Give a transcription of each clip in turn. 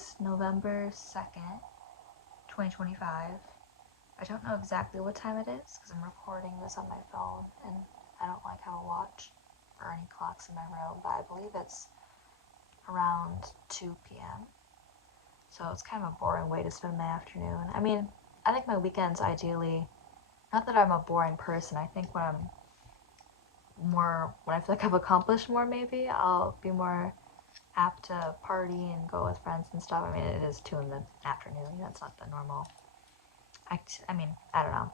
is November 2nd, 2025. I don't know exactly what time it is because I'm recording this on my phone and I don't like have a watch or any clocks in my room, but I believe it's around 2 p.m. So it's kind of a boring way to spend my afternoon. I mean, I think my weekends ideally, not that I'm a boring person, I think when I feel like I've accomplished more, maybe I'll be more apt to party and go with friends and stuff. I mean, it is 2 in the afternoon, that's not the normal. I mean, I don't know.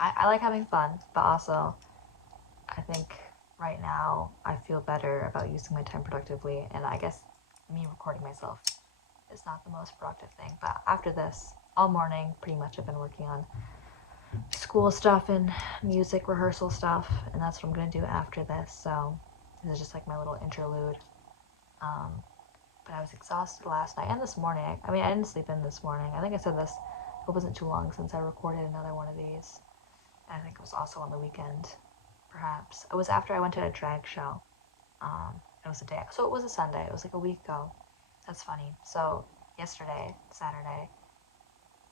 I like having fun, but also I think right now I feel better about using my time productively, and I guess me recording myself is not the most productive thing. But after this, all morning, pretty much I've been working on school stuff and music rehearsal stuff, and that's what I'm gonna do after this. So this is just like my little interlude. But I was exhausted last night and this morning. I mean, I didn't sleep in this morning. I think I said this. It wasn't too long since I recorded another one of these. And I think it was also on the weekend, perhaps. It was after I went to a drag show. It was a day, so it was a Sunday. It was like a week ago. That's funny. So yesterday, Saturday.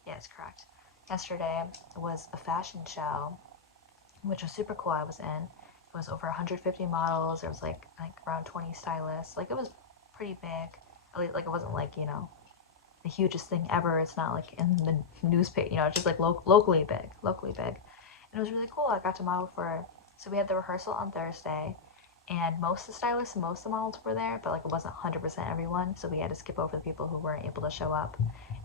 Yes, correct. Yesterday was a fashion show, which was super cool. I was in. It was over 150 models. There was like around 20 stylists. Like it was pretty big. Like it wasn't like the hugest thing ever. It's not like in the newspaper. Just like locally big. And it was really cool. I got to model for. So we had the rehearsal on Thursday, and most of the stylists and most of the models were there, but like it wasn't 100% everyone. So we had to skip over the people who weren't able to show up.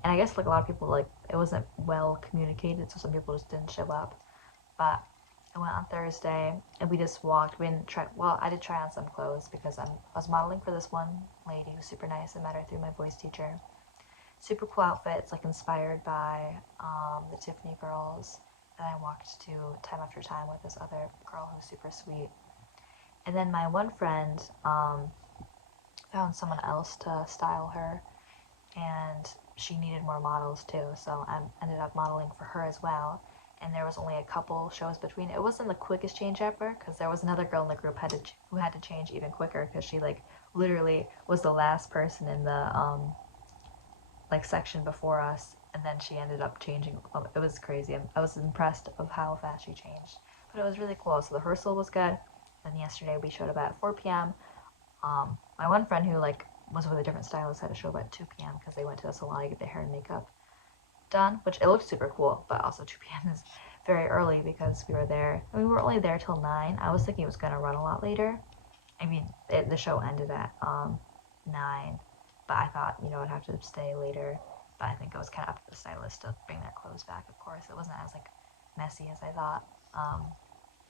And I guess like a lot of people like it wasn't well communicated, so some people just didn't show up. But I went on Thursday and we just walked. We didn't try. Well, I did try on some clothes because I was modeling for this one lady who's super nice. I met her through my voice teacher. Super cool outfits, like inspired by the Tiffany girls. And I walked to Time After Time with this other girl who's super sweet. And then my one friend found someone else to style her, and she needed more models too. So I ended up modeling for her as well. And there was only a couple shows between. It wasn't the quickest change ever because there was another girl in the group who had to change even quicker because she like literally was the last person in the like section before us, and then she ended up changing. It was crazy. I was impressed of how fast she changed, but it was really cool. So the rehearsal was good. Then yesterday we showed up at 4 p.m. My one friend who like was with a different stylist had to show up at 2 p.m. because they went to the salon to get their hair and makeup done, which it looked super cool, but also 2 p.m. is very early because we were there. I mean, we were only there till 9. I was thinking it was gonna run a lot later. I mean, the show ended at 9, but I thought I'd have to stay later. But I think it was kind of up to the stylist to bring their clothes back. Of course, it wasn't as like messy as I thought,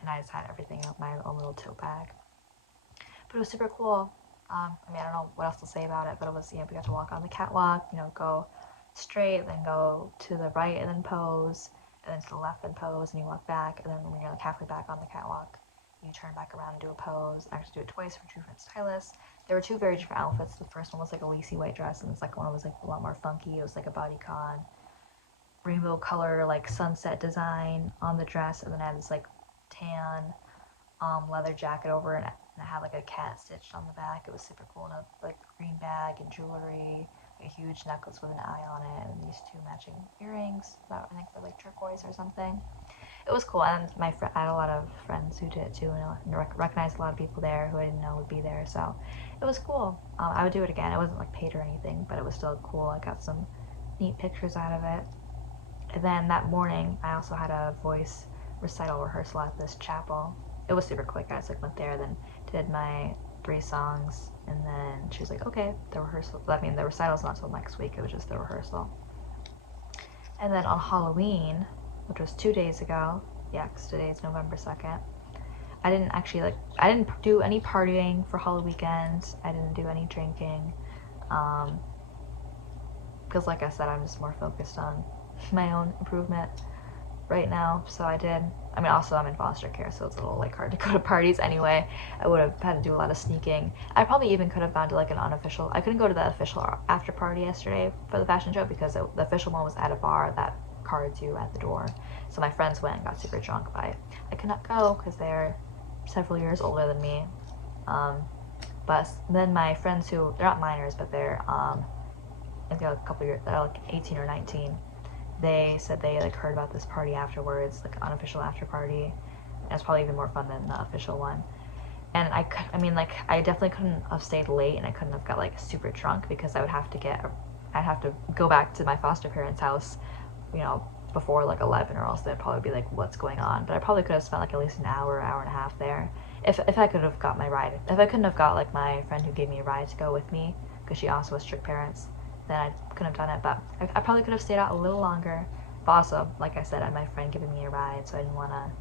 and I just had everything in my own little tote bag. But it was super cool. I mean, I don't know what else to say about it, but it was we got to walk on the catwalk. Go straight, then go to the right and then pose, and then to the left and pose, and you walk back, and then when you're like halfway back on the catwalk, you turn back around and do a pose. I actually do it twice for 2 different stylists. There were 2 very different outfits. The first one was like a lacy white dress, and the second one was like a lot more funky. It was like a bodycon, rainbow color, like sunset design on the dress, and then I had this like tan leather jacket over it, and I had like a cat stitched on the back. It was super cool, and a like green bag and jewelry, a huge necklace with an eye on it, and these 2 matching earrings that I think were like turquoise or something. It was cool, and I had a lot of friends who did it too, and I recognized a lot of people there who I didn't know would be there, so it was cool. I would do it again. It wasn't like paid or anything, but it was still cool. I got some neat pictures out of it. And then that morning, I also had a voice recital rehearsal at this chapel. It was super quick. I just like went there, then did my 3 songs, and then she was like, okay, the rehearsal. I mean, the recital's not till next week. It was just the rehearsal. And then on Halloween, which was 2 days ago, yeah, because today's November 2nd, I didn't do any partying for Halloween weekend. I didn't do any drinking. Because like I said, I'm just more focused on my own improvement right now. So I did. I mean, also I'm in foster care, so it's a little like hard to go to parties anyway. I would have had to do a lot of sneaking. I probably even could have gone to like an unofficial. I couldn't go to the official after party yesterday for the fashion show because the official one was at a bar that cards you at the door. So my friends went and got super drunk by it. I could not go because they're several years older than me. But then my friends they're not minors, but they're like a couple years, like 18 or 19, they said they like heard about this party afterwards, like an unofficial after party. And it's probably even more fun than the official one. And I mean, like, I definitely couldn't have stayed late, and I couldn't have got like super drunk because I'd have to go back to my foster parents' house, you know, before like 11, or else they'd probably be like, what's going on? But I probably could have spent like at least an hour, hour and a half there, if I could have got my ride. If I couldn't have got like my friend who gave me a ride to go with me, because she also has strict parents, then I couldn't have done it. But I probably could have stayed out a little longer. But also, like I said, I had my friend giving me a ride, so I didn't want to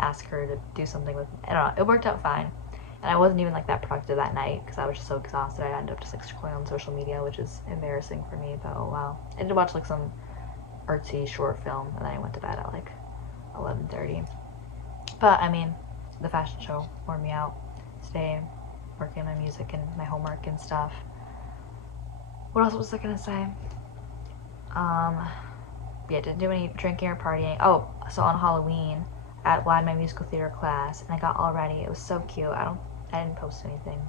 ask her to do something with me. I don't know. It worked out fine. And I wasn't even like that productive that night because I was just so exhausted. I ended up just like scrolling on social media, which is embarrassing for me. But oh wow, I did watch like some artsy short film, and then I went to bed at like 11:30. But I mean, the fashion show wore me out. Today, working on my music and my homework and stuff. What else was I gonna say? Yeah, didn't do any drinking or partying. Oh, so on Halloween, I had my musical theater class, and I got all ready. It was so cute. I didn't post anything.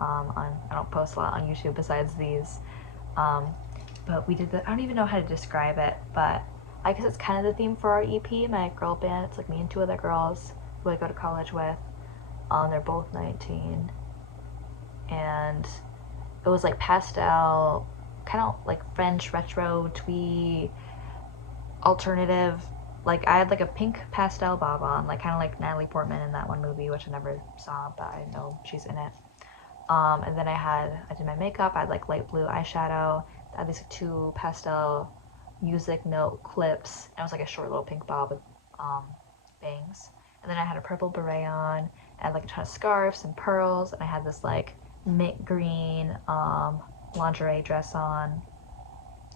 I don't post a lot on YouTube besides these. Um, but we did the. I don't even know how to describe it, but I guess it's kind of the theme for our EP, my girl band. It's like me and two other girls who I go to college with. They're both 19, and it was like pastel, kind of like French retro twee alternative. Like I had like a pink pastel bob on, like kind of like Natalie Portman in that one movie, which I never saw, but I know she's in it. And then I did my makeup. I had like light blue eyeshadow. I had these like, two pastel music note clips. And it was like a short little pink bob with um, bangs. And then I had a purple beret on. I had like a ton of scarves and pearls. And I had this like mint green lingerie dress on.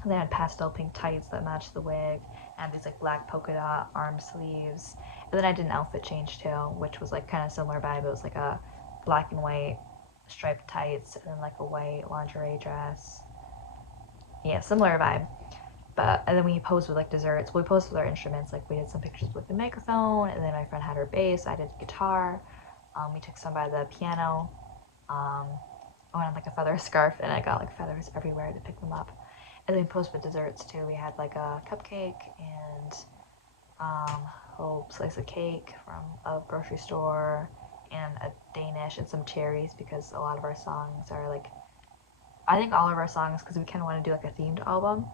And they had pastel pink tights that matched the wig, and these like black polka dot arm sleeves. And then I did an outfit change too, which was like kind of similar vibe. It was like a black and white striped tights and then like a white lingerie dress. Yeah, similar vibe. But and then we posed with like desserts. We posed with our instruments. Like we did some pictures with the microphone, and then my friend had her bass. I did guitar. We took some by the piano. Um, I went on like a feather scarf, and I got like feathers everywhere to pick them up. And then post with desserts too. We had like a cupcake and a little slice of cake from a grocery store, and a Danish and some cherries because a lot of our songs are like, I think all of our songs, because we kind of want to do like a themed album,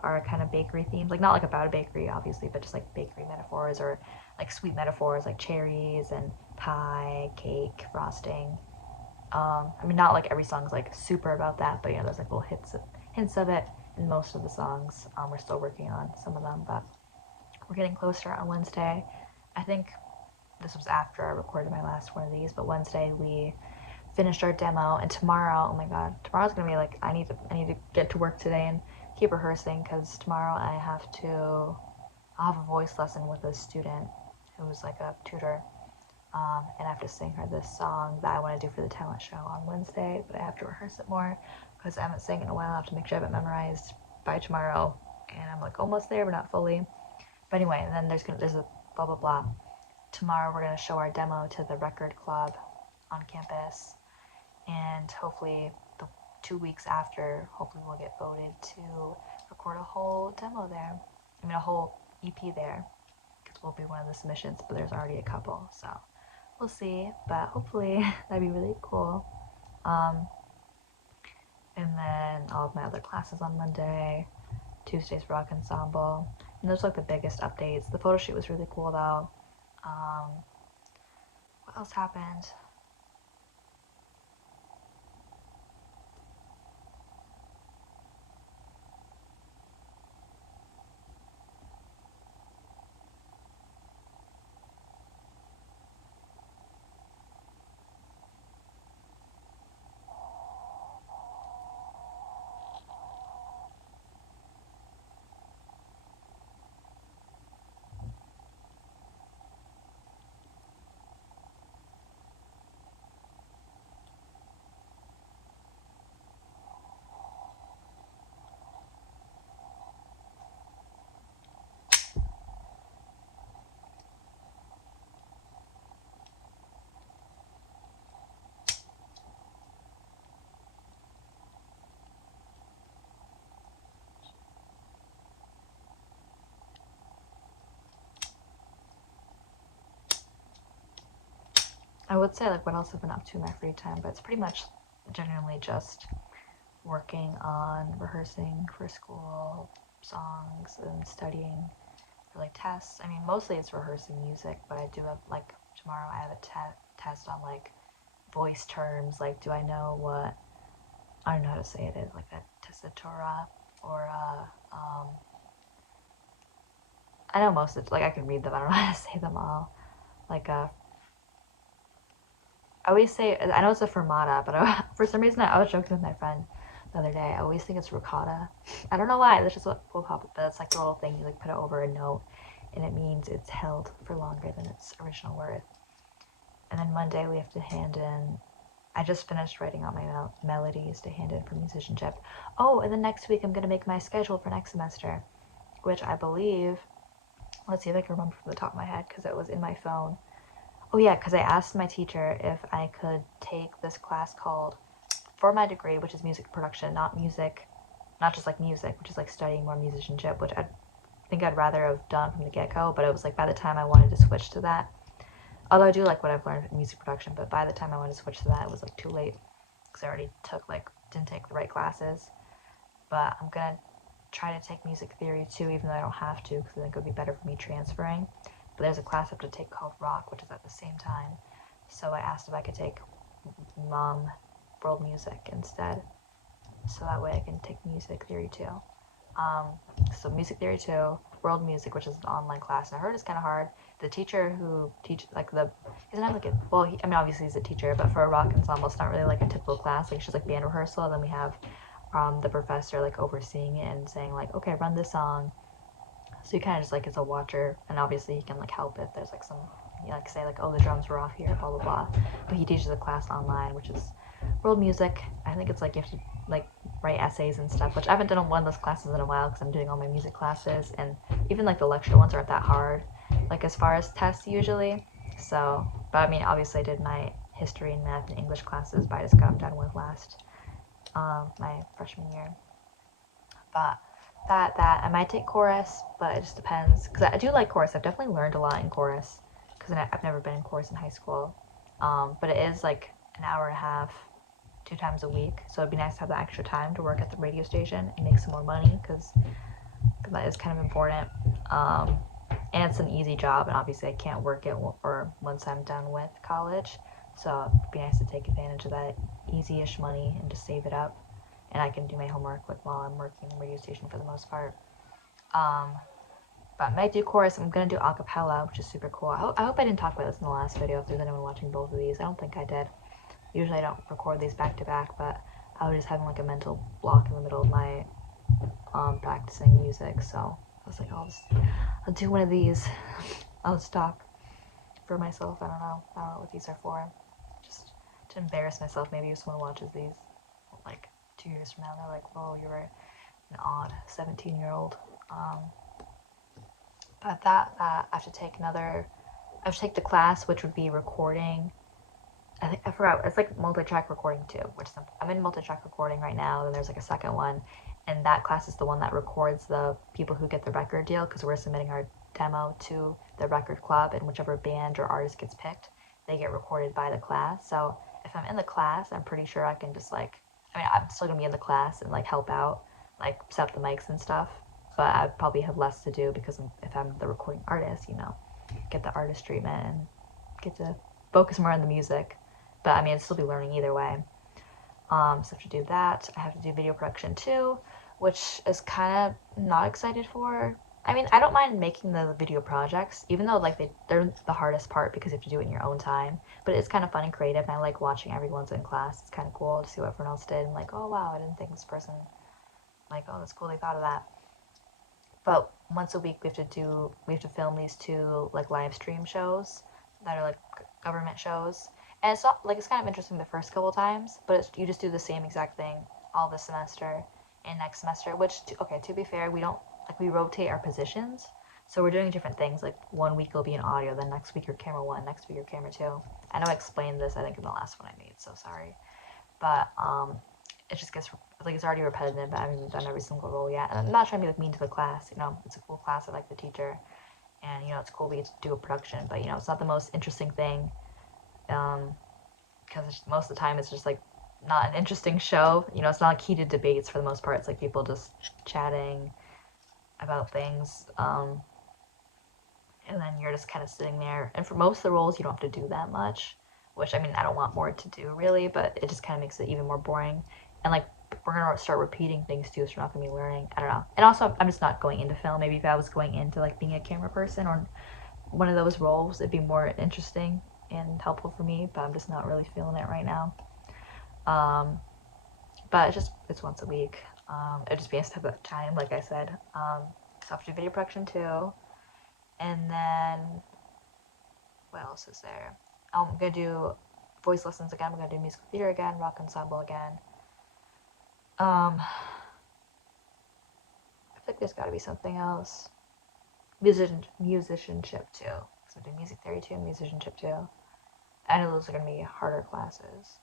are kind of bakery themed. Like not like about a bakery obviously, but just like bakery metaphors or like sweet metaphors like cherries and pie, cake, frosting. I mean, not like every song's like super about that, but you know, there's like little hints of it in most of the songs. We're still working on some of them, but we're getting closer on Wednesday. I think this was after I recorded my last one of these, but Wednesday we finished our demo, and tomorrow, oh my god, tomorrow's gonna be like I need to get to work today and keep rehearsing because tomorrow I'll have a voice lesson with a student who's like a tutor. And I have to sing her this song that I want to do for the talent show on Wednesday, but I have to rehearse it more because I haven't sang in a while. I have to make sure I have it memorized by tomorrow, and I'm like almost there, but not fully. But anyway, and then there's a blah blah blah. Tomorrow we're gonna show our demo to the record club on campus, and hopefully the 2 weeks after, hopefully we'll get voted to record a whole demo there. I mean a whole EP there, because we'll be one of the submissions, but there's already a couple, so we'll see. But hopefully that'd be really cool. And then all of my other classes on Monday. Tuesday's rock ensemble. And those are like the biggest updates. The photo shoot was really cool though. What else happened? I would say like what else I've been up to in my free time, but it's pretty much genuinely just working on rehearsing for school songs and studying for like tests. I mean, mostly it's rehearsing music, but I do have like tomorrow I have a test on like voice terms. Like, do I know what I don't know how to say it, like a tessitura or I know most of it, like I can read them. I don't know how to say them all. Like I always say I know it's a fermata, but for some reason I was joking with my friend the other day. I always think it's ricotta. I don't know why. That's just what will pop up. But it's like the little thing you like put it over a note, and it means it's held for longer than its original worth. And then Monday we have to hand in. I just finished writing all my melodies to hand in for musicianship. Oh, and then next week I'm gonna make my schedule for next semester, which I believe. Let's see if I can remember from the top of my head because it was in my phone. Oh yeah, because I asked my teacher if I could take this class called for my degree, which is music production, not just like music, which is like studying more musicianship, which I think I'd rather have done from the get-go, but it was like by the time I wanted to switch to that, although I do like what I've learned in music production, but by the time I wanted to switch to that, it was like too late because I already didn't take the right classes. But I'm gonna try to take music theory too, even though I don't have to, because I think it would be better for me transferring. But there's a class I have to take called rock, which is at the same time. So I asked if I could take world music instead, so that way I can take music theory too. So music theory 2, world music, which is an online class, and I heard it's kind of hard. The teacher who teaches, like he's not like I mean obviously he's a teacher, but for a rock ensemble it's not really like a typical class. Like it's just like band rehearsal, and then we have the professor like overseeing it and saying like, okay, run this song. So you kind of just like as a watcher, and obviously you can like help if there's like some, you know, like say like, oh, the drums were off here, blah blah blah. But he teaches a class online, which is world music. I think it's like you have to like write essays and stuff, which I haven't done one of those classes in a while because I'm doing all my music classes, and even like the lecture ones aren't that hard, like as far as tests usually. So, but I mean, obviously I did my history and math and English classes, but I just got them done with last my freshman year. But that I might take chorus, but it just depends because I do like chorus. I've definitely learned a lot in chorus because I've never been in chorus in high school. But it is like an hour and a half, 2 times a week. So it'd be nice to have that extra time to work at the radio station and make some more money because that is kind of important. And it's an easy job, and obviously I can't work it or once I'm done with college. So it'd be nice to take advantage of that easy-ish money and just save it up. And I can do my homework like while I'm working in the radio station for the most part. Um, but I might do chorus. I'm gonna do acapella, which is super cool. I hope I didn't talk about this in the last video. If there's anyone watching both of these, I don't think I did. Usually I don't record these back to back, but I was just having like a mental block in the middle of my practicing music. So I was like, I'll do one of these. I'll just talk for myself. I don't know what these are for. Just to embarrass myself. Maybe if someone watches these, like 2 years from now, they're like, whoa, you're an odd 17-year-old. But I have to take the class, which would be recording. I forgot, it's like multi-track recording too, which I'm in multi-track recording right now, and there's like a second one, and that class is the one that records the people who get the record deal, because we're submitting our demo to the record club, and whichever band or artist gets picked, they get recorded by the class. So if I'm in the class, I'm pretty sure I can just like, I mean, I'm still gonna be in the class and like help out, like set up the mics and stuff, but I probably have less to do because if I'm the recording artist, you know, get the artist treatment and get to focus more on the music. But I mean, I'd still be learning either way. So I have to do that. I have to do video production too, which is kind of not excited for. I mean, I don't mind making the video projects, even though like they're the hardest part because you have to do it in your own time. But it's kind of fun and creative, and I like watching everyone's in class. It's kind of cool to see what everyone else did, and like, oh wow, I didn't think this person, like, oh that's cool they thought of that. But once a week we have to film these 2 like live stream shows that are like government shows. And it's not like, it's kind of interesting the first couple times, but you just do the same exact thing all this semester and next semester, which to be fair, we don't like, we rotate our positions. So we're doing different things. Like 1 week will be in audio, then next week you're camera 1, next week you're camera 2. I know I explained this I think in the last one I made, so sorry. But it just gets like, it's already repetitive, but I haven't done every single role yet. And I'm not trying to be like mean to the class, you know, it's a cool class, I like the teacher, and you know, it's cool we get to do a production, but you know, it's not the most interesting thing because most of the time it's just like not an interesting show. You know, it's not like heated debates for the most part. It's like people just chatting about things. And then you're just kind of sitting there. And for most of the roles, you don't have to do that much, which I mean, I don't want more to do really, but it just kind of makes it even more boring. And like, we're gonna start repeating things too, so we're not gonna be learning. I don't know. And also, I'm just not going into film. Maybe if I was going into like being a camera person or one of those roles, it'd be more interesting and helpful for me. But I'm just not really feeling it right now. But it's once a week. It'd just be a step at a time, like I said. So I have to do video production too, and then what else is there? I'm gonna do voice lessons again. I'm gonna do musical theater again, rock ensemble again. I think there's got to be something else. Musicianship too. So I do music theory too, musicianship too. I know those are gonna be harder classes.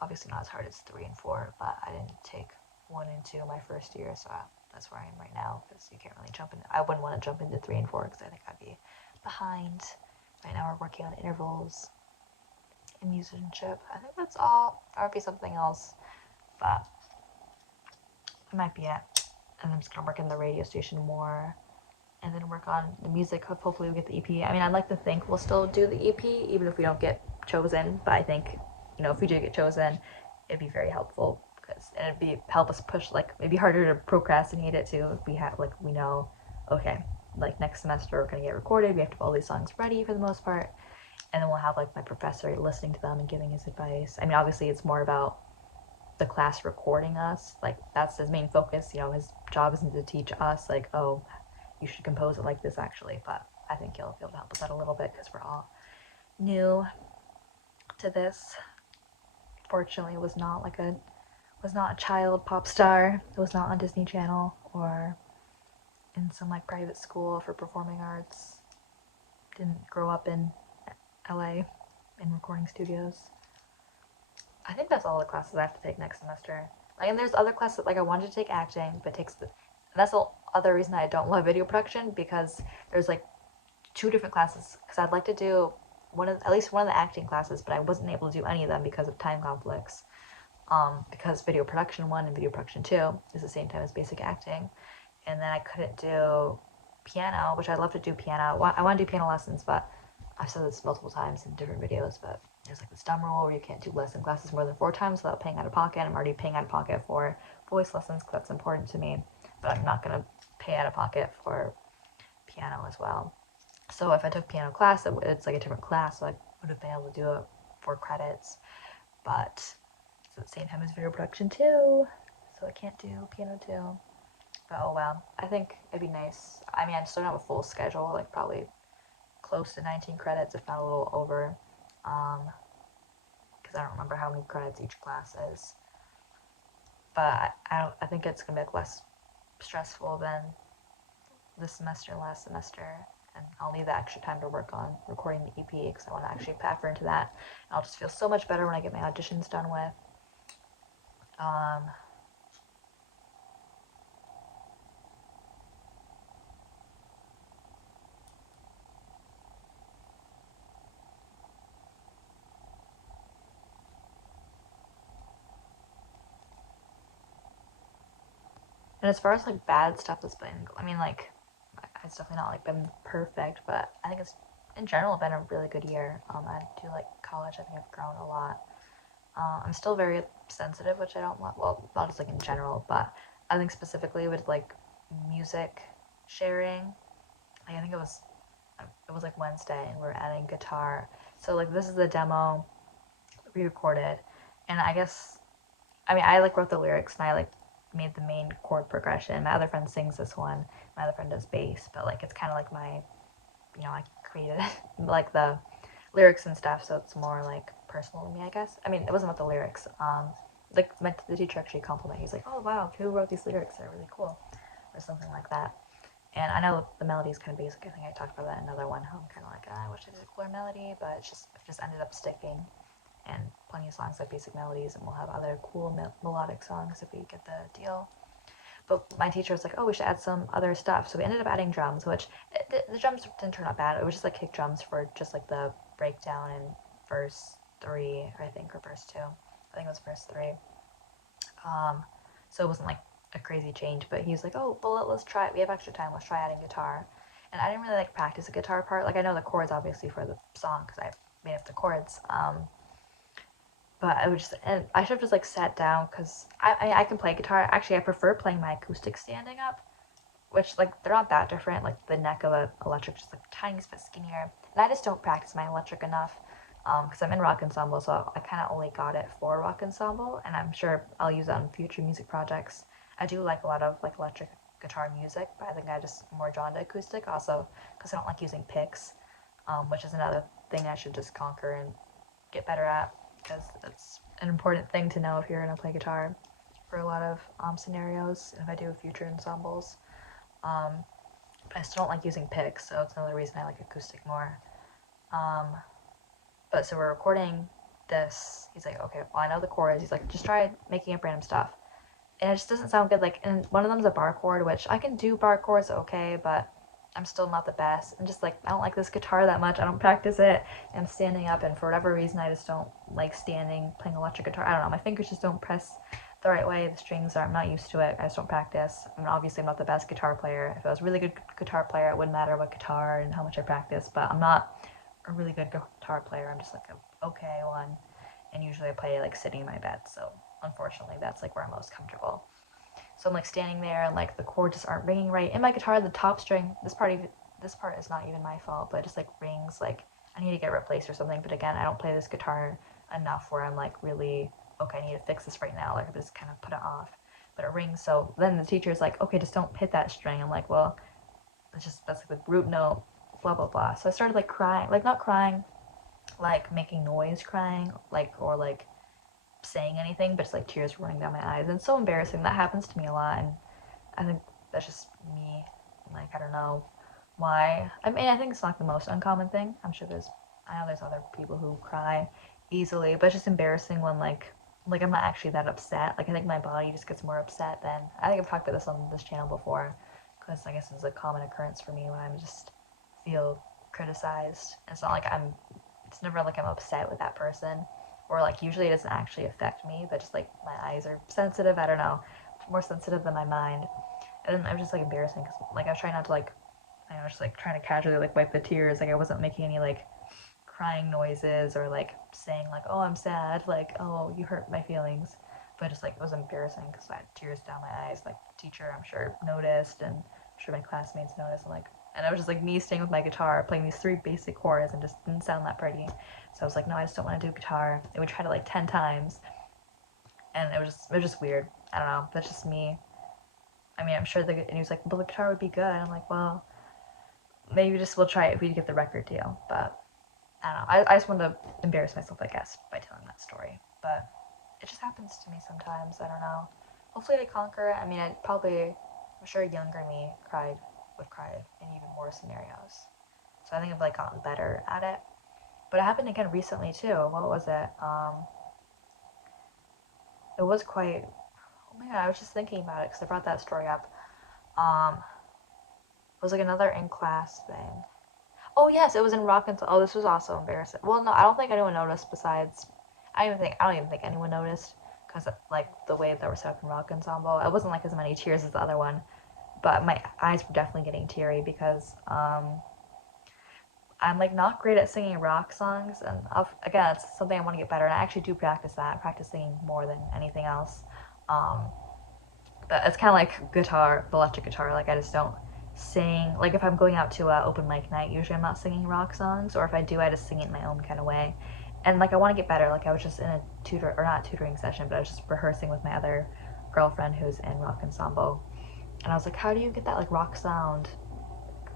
Obviously not as hard as 3 and 4, but I didn't take 1 and 2 my first year, so that's where I am right now. Because you can't really jump in. I wouldn't want to jump into 3 and 4 because I think I'd be behind. Right now we're working on intervals and musicianship. I think that's all. There would be something else, but that might be it. And I'm just gonna work in the radio station more, and then work on the music. Hopefully we get the EP. I mean, I'd like to think we'll still do the EP even if we don't get chosen. But I think, you know, if we do get chosen, it'd be very helpful because it'd be help us push. Like it'd be harder to procrastinate it too if we have like we know, okay, like next semester we're gonna get recorded. We have to have all these songs ready for the most part, and then we'll have like my professor listening to them and giving his advice. I mean, obviously it's more about the class recording us. Like that's his main focus. You know, his job isn't to teach us like, oh, you should compose it like this actually. But I think he'll be able to help with that a little bit because we're all new to this. Fortunately, was not a child pop star. It was not on Disney Channel or in some like private school for performing arts. Didn't grow up in LA in recording studios. I think that's all the classes I have to take next semester. Like, and there's other classes like I wanted to take acting, but that's the other reason I don't love video production because there's like 2 different classes. Because I'd like to do at least one of the acting classes, but I wasn't able to do any of them because of time conflicts. Because video production 1 and video production 2 is the same time as basic acting, and then I couldn't do piano, which I'd love to do piano. I want to do piano lessons, but I've said this multiple times in different videos, but there's like this dumb rule where you can't do lesson classes more than 4 times without paying out of pocket. I'm already paying out of pocket for voice lessons because that's important to me, but I'm not going to pay out of pocket for piano as well. So if I took piano class, it's like a different class, so I would have been able to do it 4 credits, but it's at the same time as video production too, so I can't do piano too. But oh well, I think it'd be nice. I mean, I still don't have a full schedule, like probably close to 19 credits, if not a little over, because I don't remember how many credits each class is. But I think it's gonna be like less stressful than this semester and last semester, and I'll need the extra time to work on recording the EP because I want to actually factor into that. And I'll just feel so much better when I get my auditions done with. And as far as like bad stuff that's been, I mean, like it's definitely not like been perfect, but I think it's in general been a really good year. I do like college. I think I've grown a lot. I'm still very sensitive, which I don't want. Well, not just like in general, but I think specifically with like music sharing. Like I think it was like Wednesday, and we're adding guitar. So like this is the demo we recorded, and I mean I like wrote the lyrics and I like made the main chord progression. My other friend sings this one. My other friend does bass, but like it's kind of like my, you know, I created like the lyrics and stuff, so it's more like personal to me, I guess. I mean, it wasn't about the lyrics. Like the teacher actually complimented. He's like, "Oh wow, who wrote these lyrics? They're really cool," or something like that. And I know the melody is kind of basic. I think I talked about that in another one. How I'm kind of like, I wish I did a cooler melody, but it just ended up sticking. And plenty of songs have basic melodies, and we'll have other cool melodic songs if we get the deal. But my teacher was like, oh, we should add some other stuff. So we ended up adding drums, which the drums didn't turn out bad. It was just like kick drums for just like the breakdown and verse 3, I think, or verse 2. I think it was verse 3. So it wasn't like a crazy change, but he was like, oh, well, let's try it. We have extra time. Let's try adding guitar. And I didn't really like practice the guitar part. Like, I know the chords obviously for the song because I made up the chords. But I would just, and I should have just like sat down because I can play guitar. Actually, I prefer playing my acoustic standing up, which like they're not that different. Like the neck of an electric just like tiny bit skinnier. And I just don't practice my electric enough because I'm in rock ensemble, so I kind of only got it for rock ensemble, and I'm sure I'll use it on future music projects. I do like a lot of like electric guitar music, but I think I just more drawn to acoustic also because I don't like using picks, which is another thing I should just conquer and get better at because it's an important thing to know if you're gonna play guitar for a lot of scenarios. If I do future ensembles, but I still don't like using picks, so it's another reason I like acoustic more. But so we're recording this. He's like, okay, well I know the chords. He's like, just try making up random stuff, and it just doesn't sound good. Like, and one of them's a bar chord, which I can do bar chords okay, but I'm still not the best. And just like I don't like this guitar that much. I don't practice it. I'm standing up, and for whatever reason, I just don't like standing playing electric guitar. I don't know. My fingers just don't press the right way. The strings are. I'm not used to it. I just don't practice. I mean, obviously, I'm not the best guitar player. If I was a really good guitar player, it wouldn't matter what guitar and how much I practice. But I'm not a really good guitar player. I'm just like an okay one. And usually I play like sitting in my bed. So unfortunately, that's like where I'm most comfortable. So I'm like standing there and like the chords just aren't ringing right. In my guitar, the top string, this part is not even my fault, but it just like rings like I need to get replaced or something. But again, I don't play this guitar enough where I'm like really, okay, I need to fix this right now. Like I just kind of put it off. But it rings. So then the teacher's like, okay, just don't hit that string. I'm like, well, that's like the root note, blah blah blah. So I started like crying, like not crying, like making noise crying, like or like saying anything, but just like tears running down my eyes. And it's so embarrassing. That happens to me a lot, and I think that's just me. Like I don't know why. I mean, I think it's not the most uncommon thing. I know there's other people who cry easily, but it's just embarrassing when like I'm not actually that upset. Like I think my body just gets more upset than I think I've talked about this on this channel before, because I guess it's a common occurrence for me when I'm just feel criticized. It's not like it's never like I'm upset with that person, or like usually it doesn't actually affect me, but just like my eyes are sensitive. I don't know, more sensitive than my mind, and it was just like embarrassing because like I was trying not to like, I was just like trying to casually like wipe the tears. Like I wasn't making any like crying noises or like saying like, oh I'm sad, like oh you hurt my feelings, but just like it was embarrassing because I had tears down my eyes. Like the teacher I'm sure noticed, and I'm sure my classmates noticed, and I was just like me staying with my guitar playing these three basic chords and just didn't sound that pretty. So I was like, no, I just don't want to do guitar. And we tried it like 10 times, and it was just weird. I don't know. That's just me. I mean, I'm sure and he was like, well, the guitar would be good. I'm like, well, maybe just we'll try it if we get the record deal. But I don't know. I just wanted to embarrass myself, I guess, by telling that story. But it just happens to me sometimes. I don't know. Hopefully I conquer it. I mean, I'm sure younger me would cry in even more scenarios. So I think I've like gotten better at it. But it happened again recently too. What was it? It was quite. Oh my god! I was just thinking about it because I brought that story up. It was like another in class thing. Oh yes, it was in rock and. Oh, this was also embarrassing. Well, no, I don't think anyone noticed. Besides, I don't even think anyone noticed because like the way that we're set up in rock ensemble, it wasn't like as many tears as the other one, but my eyes were definitely getting teary because I'm like not great at singing rock songs, and again, it's something I want to get better. And I actually do practice that. I practice singing more than anything else. Um, but it's kind of like guitar, the electric guitar. Like I just don't sing. Like if I'm going out to an open mic night, usually I'm not singing rock songs, or if I do, I just sing it in my own kind of way. And like I want to get better. Like I was just in a not tutoring session, but I was just rehearsing with my other girlfriend who's in rock ensemble, and I was like, how do you get that like rock sound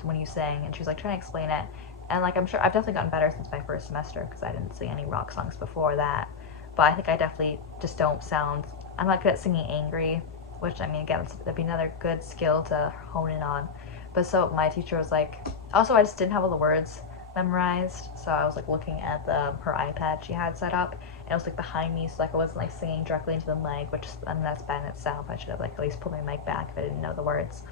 when you sing? And she was like trying to explain it, and like I'm sure I've definitely gotten better since my first semester because I didn't sing any rock songs before that. But I think I definitely just don't sound. I'm not good at singing angry, which I mean again that'd be another good skill to hone in on. But so my teacher was like, also I just didn't have all the words memorized, so I was like looking at her iPad she had set up, and it was like behind me, so like I wasn't like singing directly into the mic, which I mean that's bad in itself. I should have like at least pulled my mic back if I didn't know the words.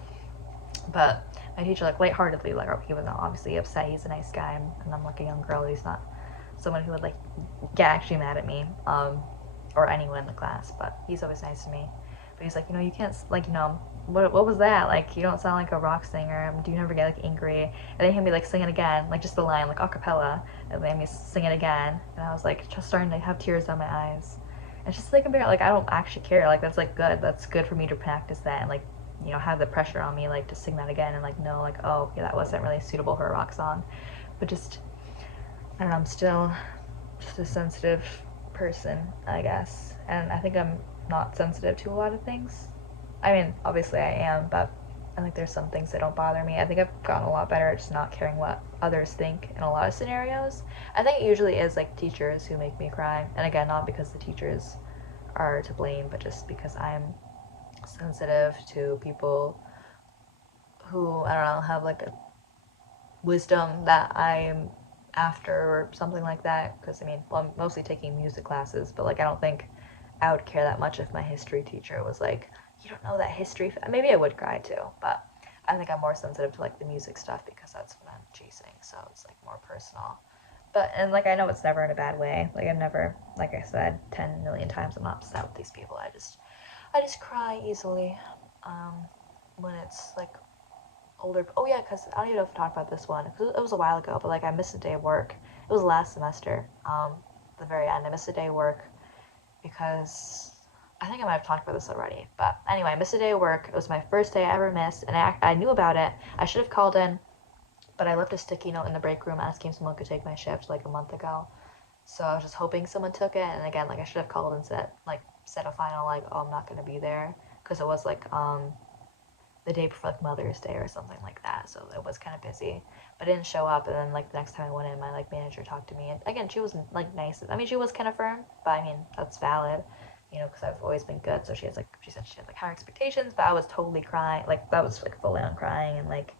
But my teacher, like, lightheartedly, like, he was not obviously upset. He's a nice guy, and I'm like a young girl. He's not someone who would like get actually mad at me, or anyone in the class. But he's always nice to me. But he's like, you can't like, what was that? Like, you don't sound like a rock singer. Do you never get like angry? And then he'd be like singing again, like just the line, like a cappella, and then me sing it again. And I was like just starting to have tears down my eyes. And it's just like like I don't actually care. Like that's like good. That's good for me to practice that and like have the pressure on me like to sing that again and like know like oh yeah that wasn't really suitable for a rock song, but just I don't know. I'm still just a sensitive person, I guess, and I think I'm not sensitive to a lot of things. I mean, obviously I am, but I think there's some things that don't bother me. I think I've gotten a lot better at just not caring what others think in a lot of scenarios. I think it usually is like teachers who make me cry, and again, not because the teachers are to blame, but just because I'm sensitive to people who I don't know have like a wisdom that I'm after or something like that. Because I mean, well, I'm mostly taking music classes, but like I don't think I would care that much if my history teacher was like, "You don't know that history." Maybe I would cry too, but I think I'm more sensitive to like the music stuff because that's what I'm chasing. So it's like more personal. But and like I know it's never in a bad way. Like I'm never, like I said 10 million times, I'm not upset with these people. I just cry easily when it's like older. Oh yeah, because I don't even know if I talked about this one. It was a while ago, but like I missed a day of work. It was last semester. The very end, I missed a day of work because I think I might have talked about this already. But anyway, I missed a day of work. It was my first day I ever missed, and I knew about it. I should have called in, but I left a sticky note in the break room asking if someone could take my shift like a month ago. So I was just hoping someone took it. And again, like I should have called and said a final like, oh, I'm not gonna be there because it was like the day before like Mother's Day or something like that. So it was kind of busy, but I didn't show up. And then like the next time I went in, my like manager talked to me, and again she was like nice. I mean she was kind of firm, but I mean that's valid, because I've always been good. So she said she had like higher expectations, but I was totally crying. Like that was like fully on crying and like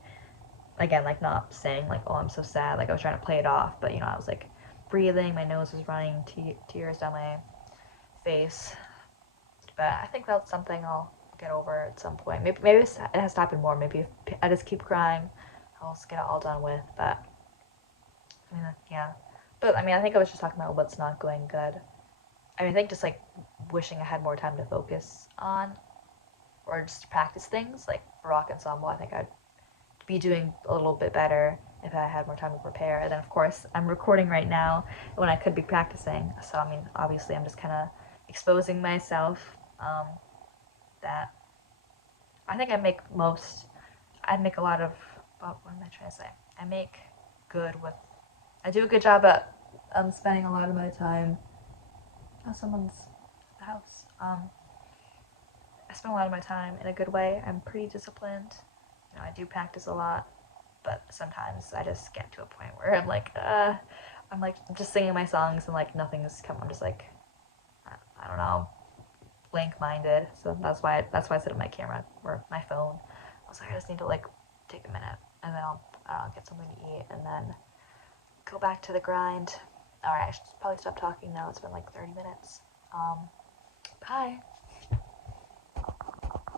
again like not saying like oh I'm so sad. Like I was trying to play it off, but I was like breathing. My nose was running, tears down my face. But I think that's something I'll get over at some point. Maybe it has to happen more. Maybe if I just keep crying, I'll just get it all done with. But I mean, yeah. But I mean, I think I was just talking about what's not going good. I mean, I think just like wishing I had more time to focus on or just practice things like for rock ensemble. I think I'd be doing a little bit better if I had more time to prepare. And then of course I'm recording right now when I could be practicing. So I mean, obviously I'm just kind of exposing myself. That I think I make a lot of, what am I trying to say? I make good with, I do a good job at spending a lot of my time, oh, someone's at the house. I spend a lot of my time in a good way. I'm pretty disciplined. I do practice a lot, but sometimes I just get to a point where I'm like just singing my songs and like nothing's coming. I'm just like, I don't know, blank-minded. So that's why I set up my camera or my phone. I was like, I just need to like take a minute and then I'll get something to eat and then go back to the grind. All right, I should probably stop talking now. It's been like 30 minutes. Bye.